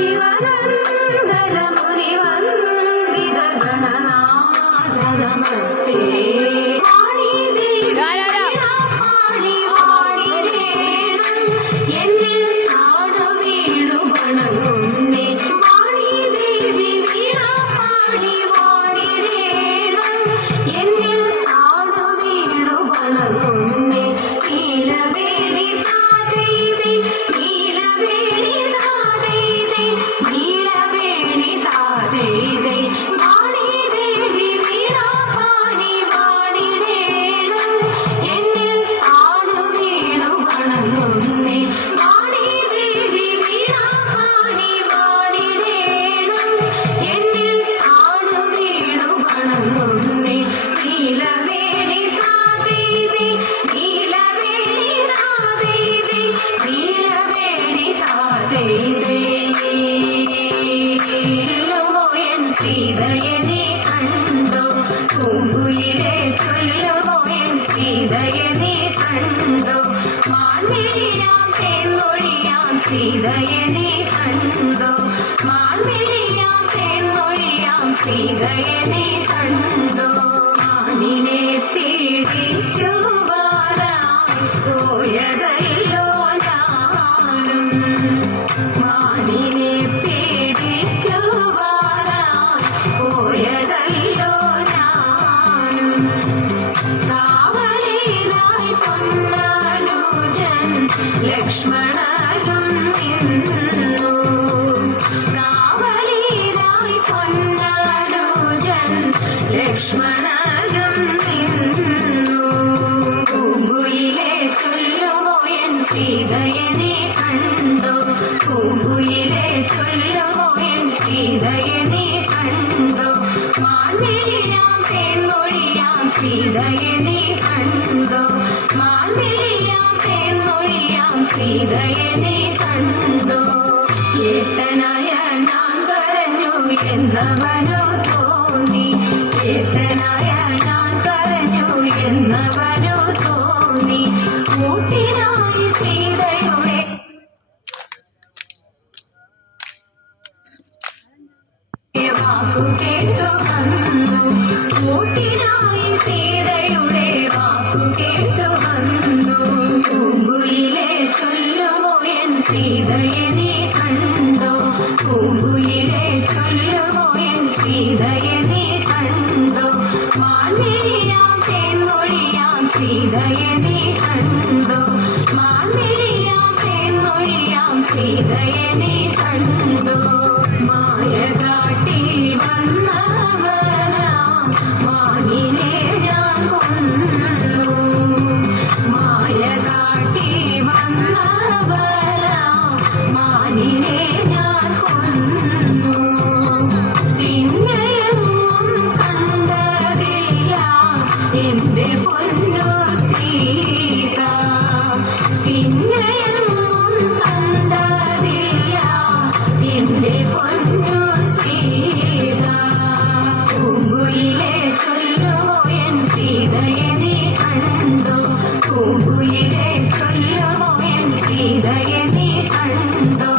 शिवनन्दन मुनिवन्दित गणनाथ नमस्ते ശ്രീദയനെ കണ്ടോ പൂങ്കുയിലെ ചൊല്ലുമോ എൻ ശ്രീദയനെ കണ്ടോ മാൻമിഴിയാം തേൻമൊഴിയാം ശ്രീദയനെ കണ്ടോ മാൻമിഴിയാം തേൻമൊഴിയാം ശ്രീദയനെ കണ്ടോ മാനിനെ പീഡിക്കുവാനായി പോയതല്ലോ ഞാനും മാനിനെ പോയതല്ലോ ഞാനും കാവലിനായി പൊന്നനുജൻ ലക്ഷ്മണനും നിന്നു കാവലിനായി പൊന്നനുജൻ ലക്ഷ്മണനും നിന്നു പൂങ്കുയിലെ ചൊല്ലുമോ എൻ ശ്രീദയനെ കണ്ടോ പൂങ്കുയിലെ ചൊല്ലുമോ എൻ ശ്രീദയനെ കണ്ടോ മാൻമിഴിയാം തേൻമൊഴിയാം ശ്രീദയനെ കണ്ടോ മാൻമിഴിയാം തേൻമൊഴിയാം ശ്രീദയനെ കണ്ടോ ഏട്ടനായ ഞാൻ കരഞ്ഞു എന്നവനോ തോന്നി ഏട്ടനായ ഞാൻ കരഞ്ഞു എന്നവനോ തോന്നി കൂട്ടിനായി സീതയുടെ വാക്കു കേട്ടു വന്നു കൂട്ടിനായി സീതയുടെ വാക്കു കേട്ടു വന്നു പൂങ്കുയിലെ ചൊല്ലുമോ എൻ സീതയനെ കണ്ടോ പൂങ്കുയിലെ ചൊല്ലുമോ എൻ സീതയനെ കണ്ടോ മാൻമിഴിയാം തേൻമൊഴിയാം സീതയനെ കണ്ടോ മാൻമിഴിയാം തേൻമൊഴിയാം സീതയനെ കണ്ടോ മായകാട്ടി വന്നവനാം മാനിനെ ഞാൻ കൊന്നു മായകാട്ടി വന്നവനാം മാനിനെ ഞാൻ കൊന്നു പിന്നെയെങ്ങും കണ്ടതില്ല എന്റെ പൊന്നു സീത പിന്നെയെങ്ങും കണ്ടതില്ല എന്റെ പൊന്നു സീത പൂങ്കുയിലെ ചൊല്ലുമോ എൻ സീതയനെ കണ്ടോ പൂങ്കുയിലെ ചൊല്ലുമോ എൻ സീതയനെ കണ്ടോ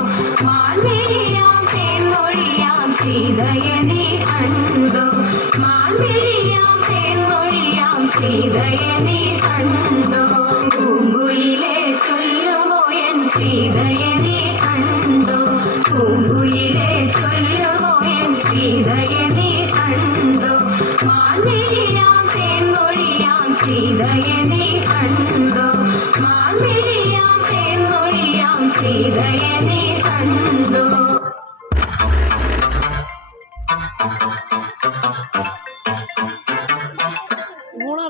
മാൻമിഴിയാം തേൻമൊഴിയാം സീതയനെ കണ്ടോ മാൻമിഴിയാം തേൻമൊഴിയാം സീതയനെ കണ്ടോ പൂങ്കുയിലെ ചൊല്ലുമോ എൻ സീതയനെ കണ്ടോ പൂങ്കുയിലെ ചൊല്ലുമോ എൻ സീതയനെ കണ്ടോ മാൻമിഴിയാം തേൻമൊഴിയാം സീതയനെ കണ്ടോ മാൻമിഴിയാം തേൻമൊഴിയാം സീതയനെ കണ്ടോ ഇവിടെ